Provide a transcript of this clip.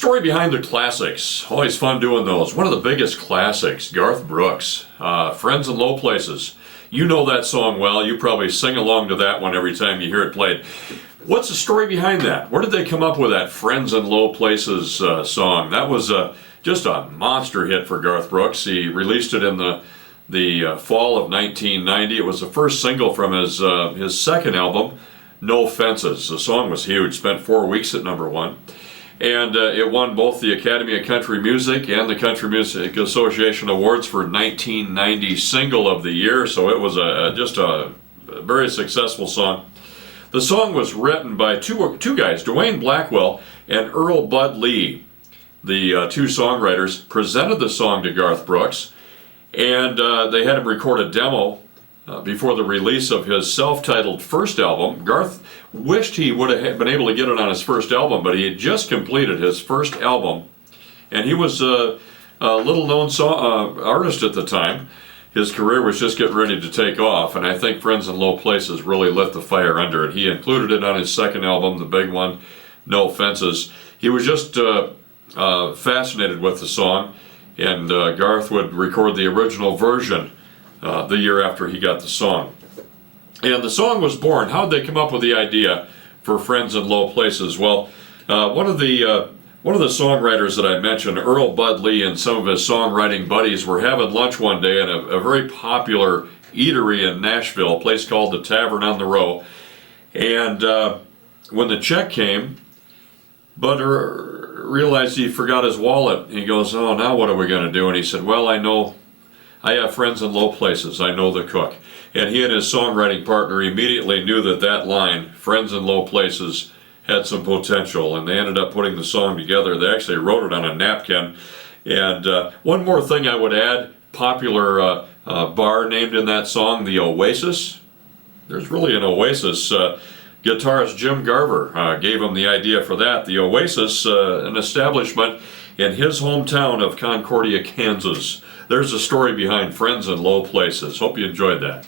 Story behind the classics. Always fun doing those. One of the biggest classics, Garth Brooks, Friends in Low Places. You know that song well. You probably sing along to that one every time you hear it played. What's the story behind that? Where did they come up with that Friends in Low Places song? That was just a monster hit for Garth Brooks. He released it in the fall of 1990. It was the first single from his second album, No Fences. The song was huge. Spent 4 weeks at #1. And it won both the Academy of Country Music and the Country Music Association Awards for 1990 Single of the Year, so it was just a very successful song. The song was written by two guys, Dewayne Blackwell and Earl Bud Lee. The two songwriters presented the song to Garth Brooks, and they had him record a demo before the release of his self-titled first album. Garth wished he would have been able to get it on his first album, but he had just completed his first album, and he was a little-known artist at the time. His career was just getting ready to take off, and I think Friends in Low Places really lit the fire under it. He included it on his second album, the big one, No Fences. He was just fascinated with the song, and Garth would record the original version the year after he got the song. And the song was born. How did they come up with the idea for Friends in Low Places? Well, one of the songwriters that I mentioned, Earl Bud Lee, and some of his songwriting buddies were having lunch one day at a very popular eatery in Nashville, a place called the Tavern on the Row. And when the check came, Bud realized he forgot his wallet. He goes, "Oh, now what are we going to do?" And he said, "Well, I have friends in low places. I know the cook." And he and his songwriting partner immediately knew that line, Friends in Low Places, had some potential, and they ended up putting the song together. They actually wrote it on a napkin. And one more thing I would add, popular bar named in that song, the Oasis. There's really an Oasis. Guitarist Jim Garver gave him the idea for that. The Oasis, an establishment in his hometown of Concordia, Kansas. There's a story behind Friends in Low Places. Hope you enjoyed that.